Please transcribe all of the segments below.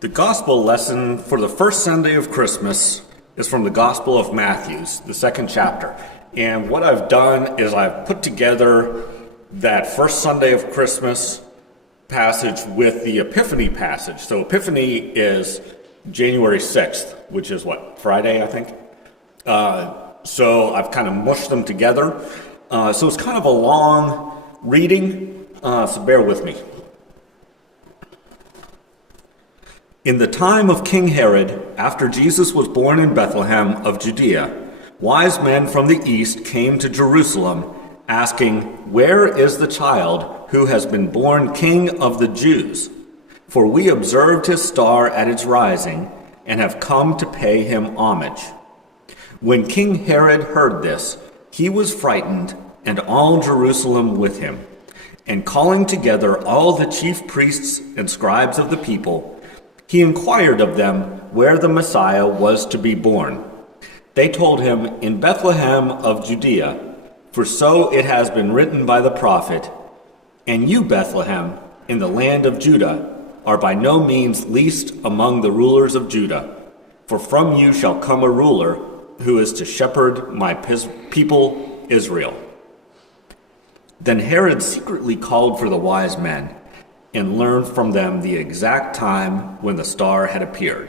The gospel lesson for the first Sunday of Christmas is from the Gospel of Matthew, the second chapter. And what I've done is I've put together that first Sunday of Christmas passage with the Epiphany passage. So Epiphany is January 6th, which is what, Friday, I think? So I've kind of mushed them together. So it's kind of a long reading, so bear with me. In the time of King Herod, after Jesus was born in Bethlehem of Judea, wise men from the east came to Jerusalem, asking, "Where is the child who has been born King of the Jews? For we observed his star at its rising, and have come to pay him homage." When King Herod heard this, he was frightened, and all Jerusalem with him. And calling together all the chief priests and scribes of the people, he inquired of them where the Messiah was to be born. They told him, "In Bethlehem of Judea, for so it has been written by the prophet, 'And you, Bethlehem, in the land of Judah, are by no means least among the rulers of Judah, for from you shall come a ruler who is to shepherd my people Israel.'" Then Herod secretly called for the wise men and learned from them the exact time when the star had appeared.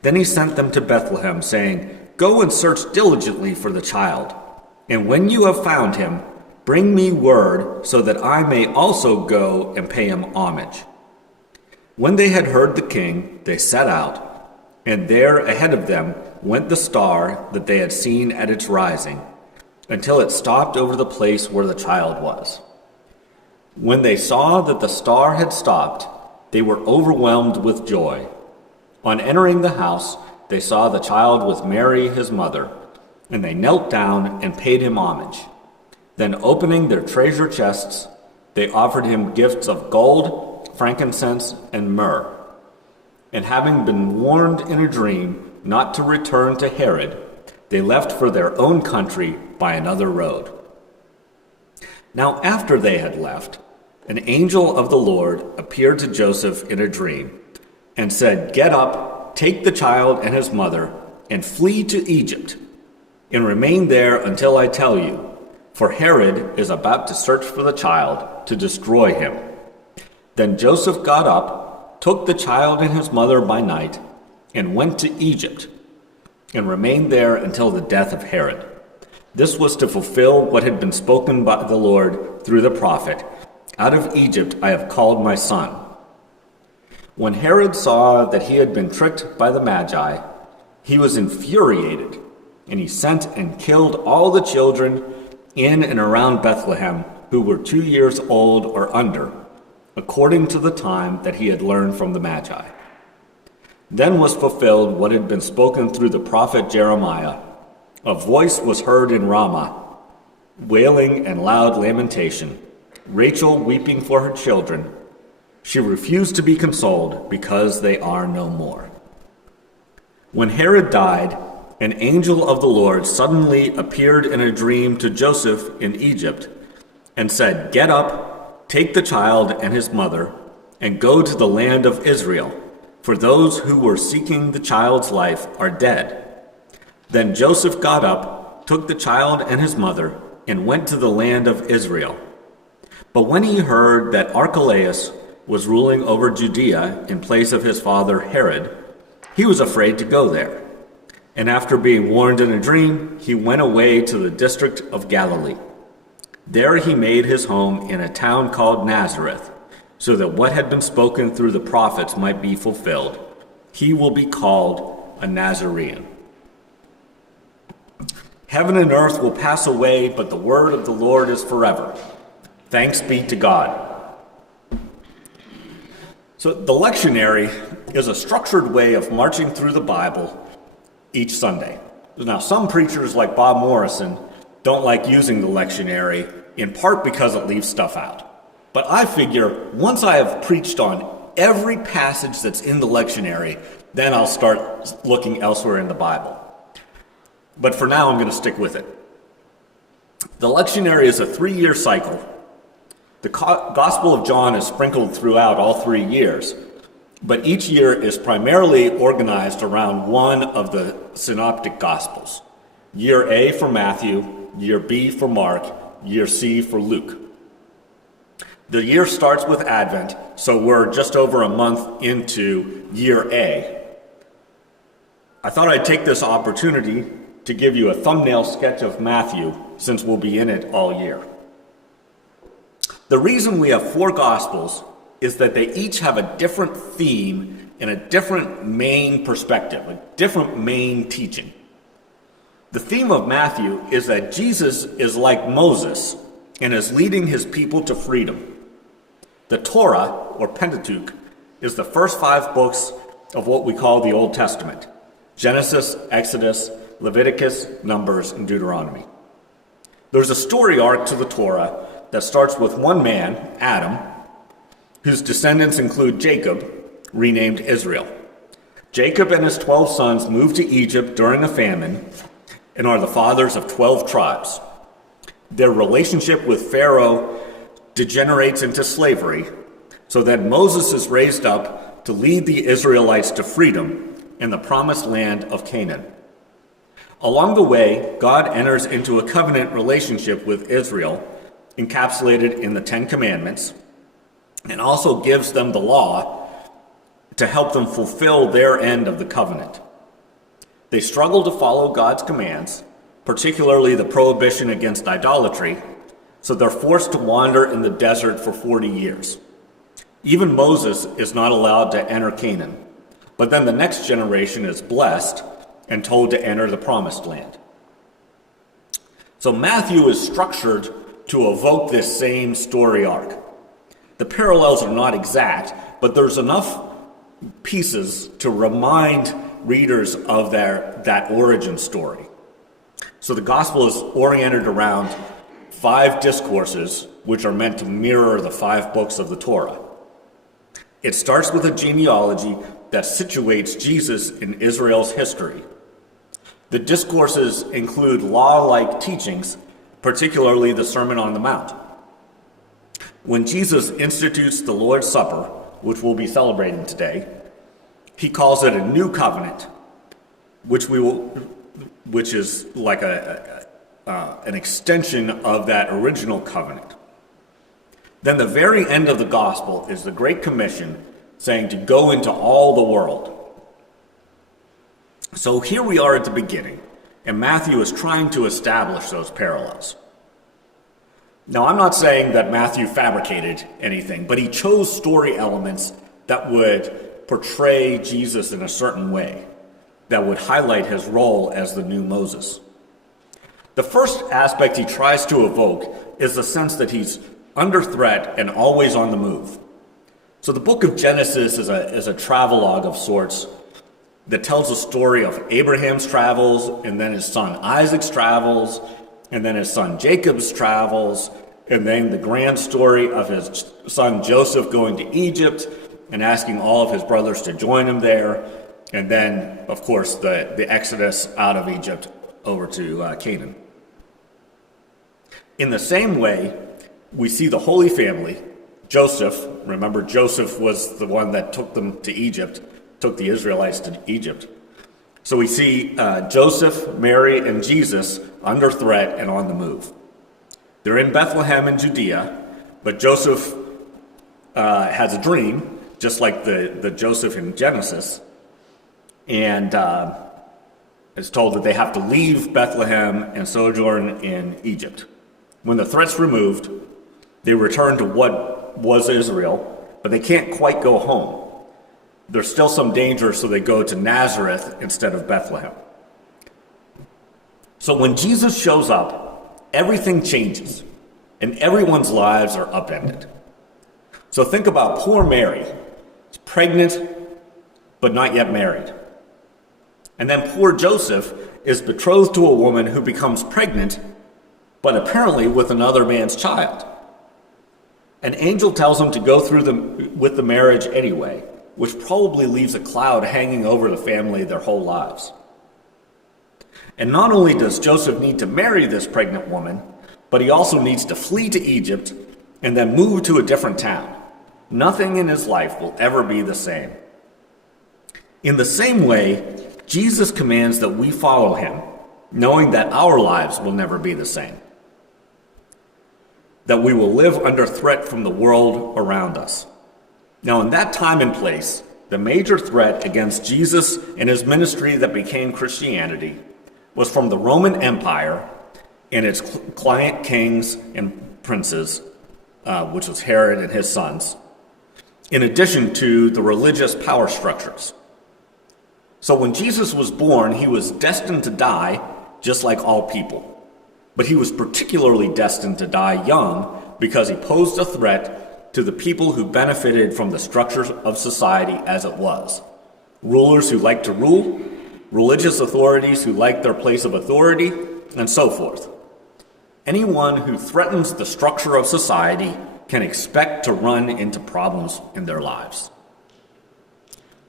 Then he sent them to Bethlehem, saying, "Go and search diligently for the child, and when you have found him, bring me word so that I may also go and pay him homage." When they had heard the king, they set out, and there ahead of them went the star that they had seen at its rising, until it stopped over the place where the child was. When they saw that the star had stopped, they were overwhelmed with joy. On entering the house, they saw the child with Mary, his mother, and they knelt down and paid him homage. Then opening their treasure chests, they offered him gifts of gold, frankincense, and myrrh. And having been warned in a dream not to return to Herod, they left for their own country by another road. Now after they had left, an angel of the Lord appeared to Joseph in a dream and said, "Get up, take the child and his mother, and flee to Egypt, and remain there until I tell you, for Herod is about to search for the child to destroy him." Then Joseph got up, took the child and his mother by night, and went to Egypt, and remained there until the death of Herod. This was to fulfill what had been spoken by the Lord through the prophet, "Out of Egypt I have called my son." When Herod saw that he had been tricked by the Magi, he was infuriated, and he sent and killed all the children in and around Bethlehem who were 2 years old or under, according to the time that he had learned from the Magi. Then was fulfilled what had been spoken through the prophet Jeremiah. A voice was heard in Ramah, wailing and loud lamentation, Rachel weeping for her children. She refused to be consoled because they are no more. When Herod died, an angel of the Lord suddenly appeared in a dream to Joseph in Egypt and said, "Get up, take the child and his mother, and go to the land of Israel, for those who were seeking the child's life are dead." Then Joseph got up, took the child and his mother, and went to the land of Israel. But when he heard that Archelaus was ruling over Judea in place of his father Herod, he was afraid to go there. And after being warned in a dream, he went away to the district of Galilee. There he made his home in a town called Nazareth, so that what had been spoken through the prophets might be fulfilled. He will be called a Nazarene. Heaven and earth will pass away, but the word of the Lord is forever. Thanks be to God. So the lectionary is a structured way of marching through the Bible each Sunday. Now, some preachers like Bob Morrison don't like using the lectionary, in part because it leaves stuff out. But I figure once I have preached on every passage that's in the lectionary, then I'll start looking elsewhere in the Bible. But for now, I'm going to stick with it. The lectionary is a 3-year cycle. The Gospel of John is sprinkled throughout all 3 years, but each year is primarily organized around one of the synoptic gospels. Year A for Matthew, year B for Mark, year C for Luke. The year starts with Advent, so we're just over a month into year A. I thought I'd take this opportunity to give you a thumbnail sketch of Matthew, since we'll be in it all year. The reason we have 4 Gospels is that they each have a different theme and a different main perspective, a different main teaching. The theme of Matthew is that Jesus is like Moses and is leading his people to freedom. The Torah, or Pentateuch, is the first 5 books of what we call the Old Testament: Genesis, Exodus, Leviticus, Numbers, and Deuteronomy. There's a story arc to the Torah that starts with one man, Adam, whose descendants include Jacob, renamed Israel. Jacob and his 12 sons moved to Egypt during a famine and are the fathers of 12 tribes. Their relationship with Pharaoh degenerates into slavery, so that Moses is raised up to lead the Israelites to freedom in the promised land of Canaan. Along the way, God enters into a covenant relationship with Israel, encapsulated in the 10 Commandments, and also gives them the law to help them fulfill their end of the covenant. They struggle to follow God's commands, particularly the prohibition against idolatry, so they're forced to wander in the desert for 40 years. Even Moses is not allowed to enter Canaan, but then the next generation is blessed and told to enter the promised land. So Matthew is structured to evoke this same story arc. The parallels are not exact, but there's enough pieces to remind readers of that origin story. So the gospel is oriented around 5 discourses, which are meant to mirror the 5 books of the Torah. It starts with a genealogy that situates Jesus in Israel's history. The discourses include law-like teachings, particularly the Sermon on the Mount. When Jesus institutes the Lord's Supper, which we'll be celebrating today, he calls it a new covenant, which is like an extension of that original covenant. Then the very end of the gospel is the Great Commission, saying to go into all the world. So here we are at the beginning, and Matthew is trying to establish those parallels. Now, I'm not saying that Matthew fabricated anything, but he chose story elements that would portray Jesus in a certain way, that would highlight his role as the new Moses. The first aspect he tries to evoke is the sense that he's under threat and always on the move. So the book of Genesis is a travelogue of sorts that tells a story of Abraham's travels, and then his son Isaac's travels, and then his son Jacob's travels, and then the grand story of his son Joseph going to Egypt and asking all of his brothers to join him there, and then, of course, the exodus out of Egypt over to Canaan. In the same way, we see the Holy Family, Joseph. Remember, Joseph was the one that took them to Egypt, took the Israelites to Egypt. So we see Joseph, Mary, and Jesus under threat and on the move. They're in Bethlehem in Judea, but Joseph has a dream, just like the Joseph in Genesis, and is told that they have to leave Bethlehem and sojourn in Egypt. When the threat's removed, they return to what was Israel, but they can't quite go home. There's still some danger, so they go to Nazareth instead of Bethlehem. So when Jesus shows up, everything changes, and everyone's lives are upended. So think about poor Mary. She's pregnant, but not yet married. And then poor Joseph is betrothed to a woman who becomes pregnant, but apparently with another man's child. An angel tells him to go through with the marriage anyway, which probably leaves a cloud hanging over the family their whole lives. And not only does Joseph need to marry this pregnant woman, but he also needs to flee to Egypt and then move to a different town. Nothing in his life will ever be the same. In the same way, Jesus commands that we follow him, knowing that our lives will never be the same, that we will live under threat from the world around us. Now, in that time and place, the major threat against Jesus and his ministry that became Christianity was from the Roman Empire and its client kings and princes, which was Herod and his sons, in addition to the religious power structures. So when Jesus was born, he was destined to die just like all people. But he was particularly destined to die young because he posed a threat to the people who benefited from the structures of society as it was. Rulers who liked to rule, religious authorities who liked their place of authority, and so forth. Anyone who threatens the structure of society can expect to run into problems in their lives.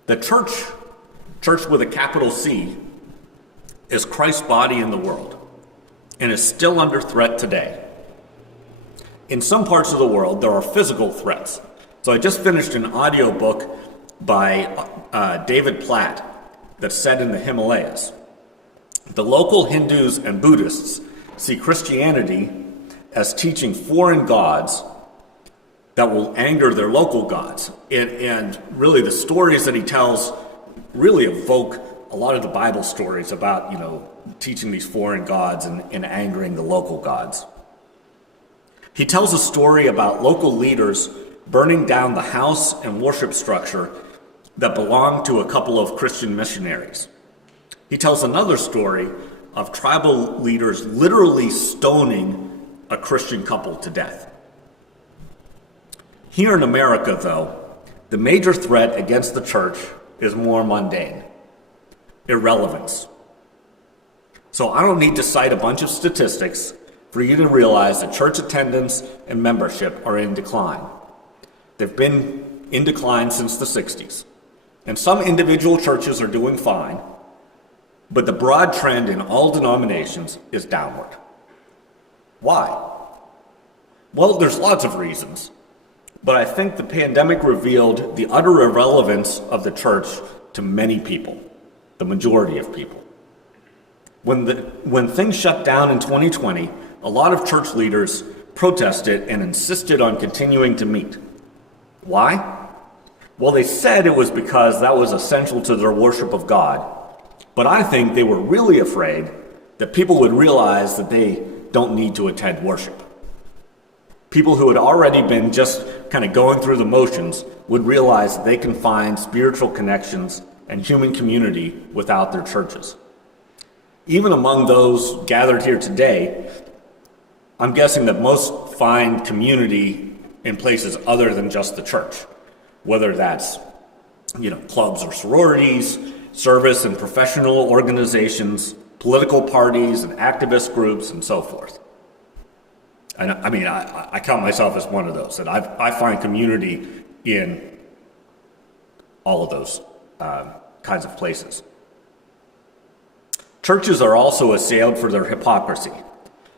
The church with a capital C, is Christ's body in the world and is still under threat today. In some parts of the world, there are physical threats. So I just finished an audiobook by David Platt that's set in the Himalayas. The local Hindus and Buddhists see Christianity as teaching foreign gods that will anger their local gods. And really the stories that he tells really evoke a lot of the Bible stories about, teaching these foreign gods and angering the local gods. He tells a story about local leaders burning down the house and worship structure that belonged to a couple of Christian missionaries. He tells another story of tribal leaders literally stoning a Christian couple to death. Here in America, though, the major threat against the church is more mundane: irrelevance. So I don't need to cite a bunch of statistics for you to realize that church attendance and membership are in decline. They've been in decline since the 60s. And some individual churches are doing fine, but the broad trend in all denominations is downward. Why? Well, there's lots of reasons. But I think the pandemic revealed the utter irrelevance of the church to many people, the majority of people. When things shut down in 2020, a lot of church leaders protested and insisted on continuing to meet. Why? Well, they said it was because that was essential to their worship of God. But I think they were really afraid that people would realize that they don't need to attend worship. People who had already been just kind of going through the motions would realize that they can find spiritual connections and human community without their churches. Even among those gathered here today, I'm guessing that most find community in places other than just the church, whether that's, clubs or sororities, service and professional organizations, political parties and activist groups, and so forth. And I count myself as one of those, that I find community in all of those kinds of places. Churches are also assailed for their hypocrisy.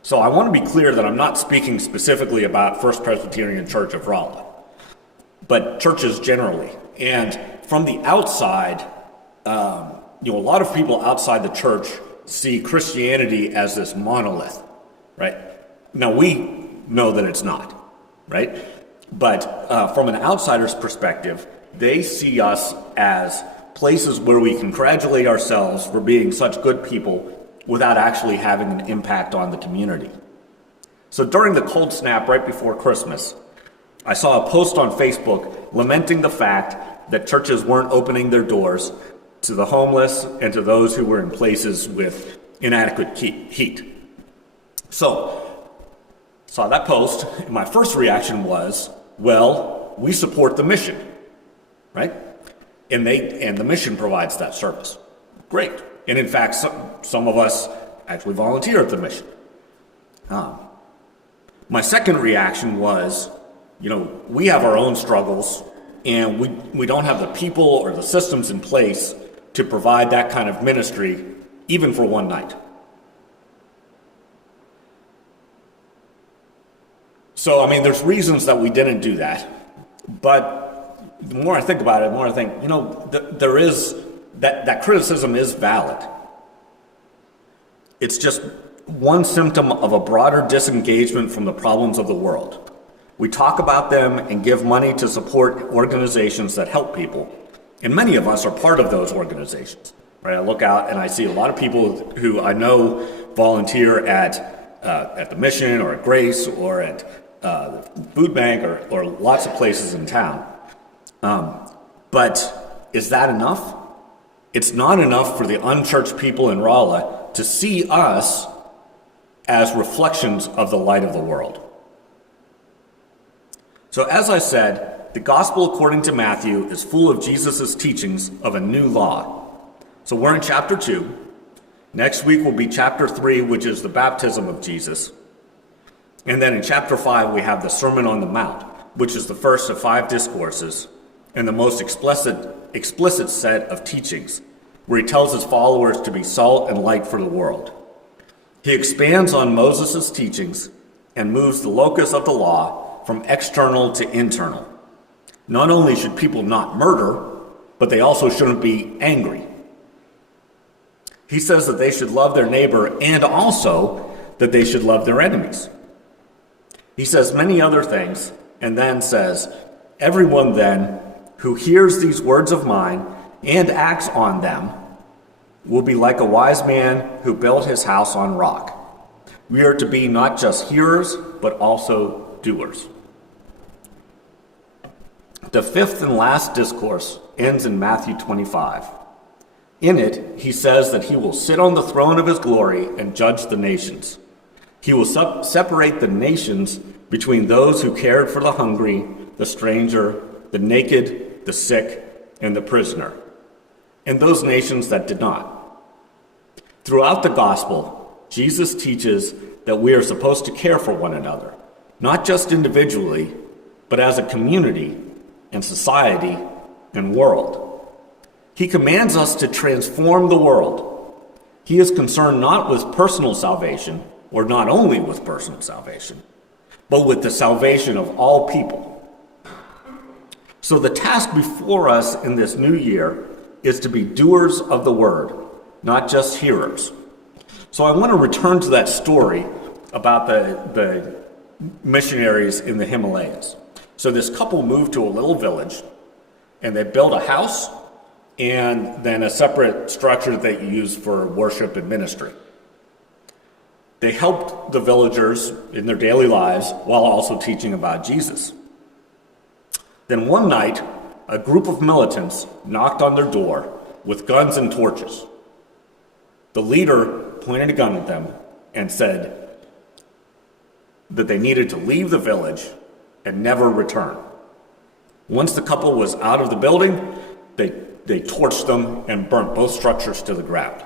So I want to be clear that I'm not speaking specifically about First Presbyterian Church of Rolla, but churches generally. And from the outside, a lot of people outside the church see Christianity as this monolith, right? Now, we know that it's not, right? But from an outsider's perspective, they see us as places where we congratulate ourselves for being such good people without actually having an impact on the community. So during the cold snap right before Christmas, I saw a post on Facebook lamenting the fact that churches weren't opening their doors to the homeless and to those who were in places with inadequate heat. So, saw that post, and my first reaction was, well, we support the mission, right? And the mission provides that service. Great. And in fact, some of us actually volunteer at the mission. My second reaction was, we have our own struggles, and we don't have the people or the systems in place to provide that kind of ministry, even for one night. So, there's reasons that we didn't do that. But the more I think about it, the more I think, there is that criticism is valid. It's just one symptom of a broader disengagement from the problems of the world. We talk about them and give money to support organizations that help people. And many of us are part of those organizations. Right? I look out and I see a lot of people who I know volunteer at the Mission or at Grace or at the food bank or lots of places in town. But is that enough? It's not enough for the unchurched people in Rolla to see us as reflections of the light of the world. So as I said, the gospel according to Matthew is full of Jesus' teachings of a new law. So we're in chapter 2. Next week will be chapter 3, which is the baptism of Jesus. And then in chapter 5, we have the Sermon on the Mount, which is the first of 5 discourses and the most explicit set of teachings, where he tells his followers to be salt and light for the world. He expands on Moses' teachings and moves the locus of the law from external to internal. Not only should people not murder, but they also shouldn't be angry. He says that they should love their neighbor and also that they should love their enemies. He says many other things and then says, "Everyone then who hears these words of mine and acts on them will be like a wise man who built his house on rock." We are to be not just hearers, but also doers. The 5th and last discourse ends in Matthew 25. In it, he says that he will sit on the throne of his glory and judge the nations. He will separate the nations between those who cared for the hungry, the stranger, the naked, the sick, and the prisoner, and those nations that did not. Throughout the gospel, Jesus teaches that we are supposed to care for one another, not just individually, but as a community and society and world. He commands us to transform the world. He is concerned not with personal salvation, or not only with personal salvation, but with the salvation of all people. So the task before us in this new year is to be doers of the word, not just hearers. So I want to return to that story about the missionaries in the Himalayas. So this couple moved to a little village, and they built a house and then a separate structure that they use for worship and ministry. They helped the villagers in their daily lives while also teaching about Jesus. Then one night, a group of militants knocked on their door with guns and torches. The leader pointed a gun at them and said that they needed to leave the village and never return. Once the couple was out of the building, they torched them and burnt both structures to the ground.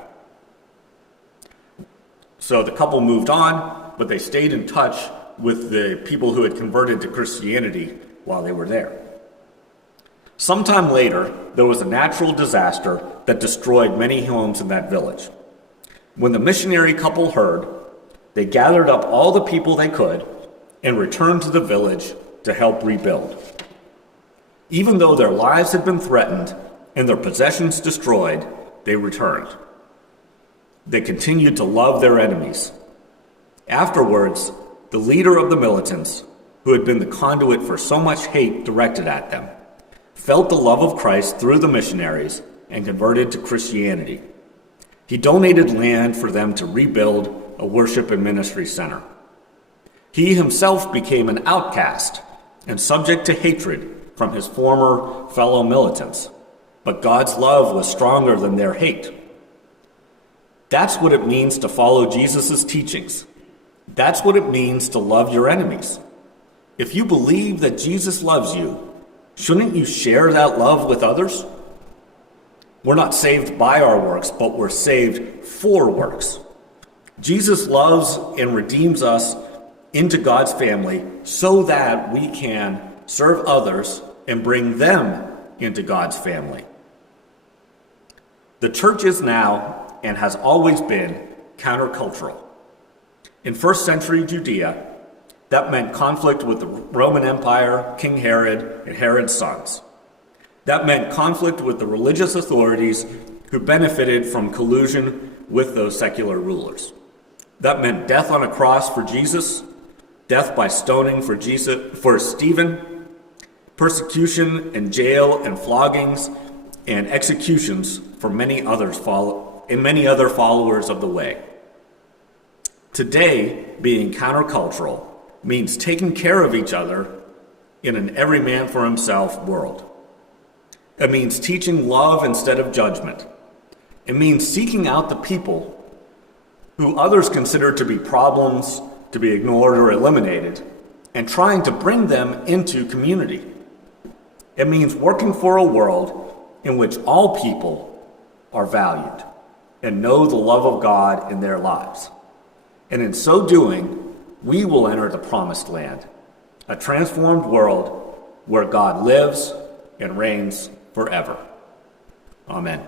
So the couple moved on, but they stayed in touch with the people who had converted to Christianity while they were there. Sometime later, there was a natural disaster that destroyed many homes in that village. When the missionary couple heard, they gathered up all the people they could and returned to the village to help rebuild. Even though their lives had been threatened and their possessions destroyed, they returned. They continued to love their enemies. Afterwards, the leader of the militants, who had been the conduit for so much hate directed at them, felt the love of Christ through the missionaries and converted to Christianity. He donated land for them to rebuild a worship and ministry center. He himself became an outcast and subject to hatred from his former fellow militants, but God's love was stronger than their hate. That's what it means to follow Jesus' teachings. That's what it means to love your enemies. If you believe that Jesus loves you, shouldn't you share that love with others? We're not saved by our works, but we're saved for works. Jesus loves and redeems us into God's family so that we can serve others and bring them into God's family. The church is now and has always been countercultural. In first century Judea, that meant conflict with the Roman Empire, King Herod, and Herod's sons. That meant conflict with the religious authorities who benefited from collusion with those secular rulers. That meant death on a cross for Jesus, death by stoning for Stephen, persecution and jail and floggings and executions for many other followers of the way. Today, being countercultural means taking care of each other in an every man for himself world. It means teaching love instead of judgment. It means seeking out the people who others consider to be problems, to be ignored or eliminated, and trying to bring them into community. It means working for a world in which all people are valued and know the love of God in their lives. And in so doing, we will enter the promised land, a transformed world where God lives and reigns forever. Amen.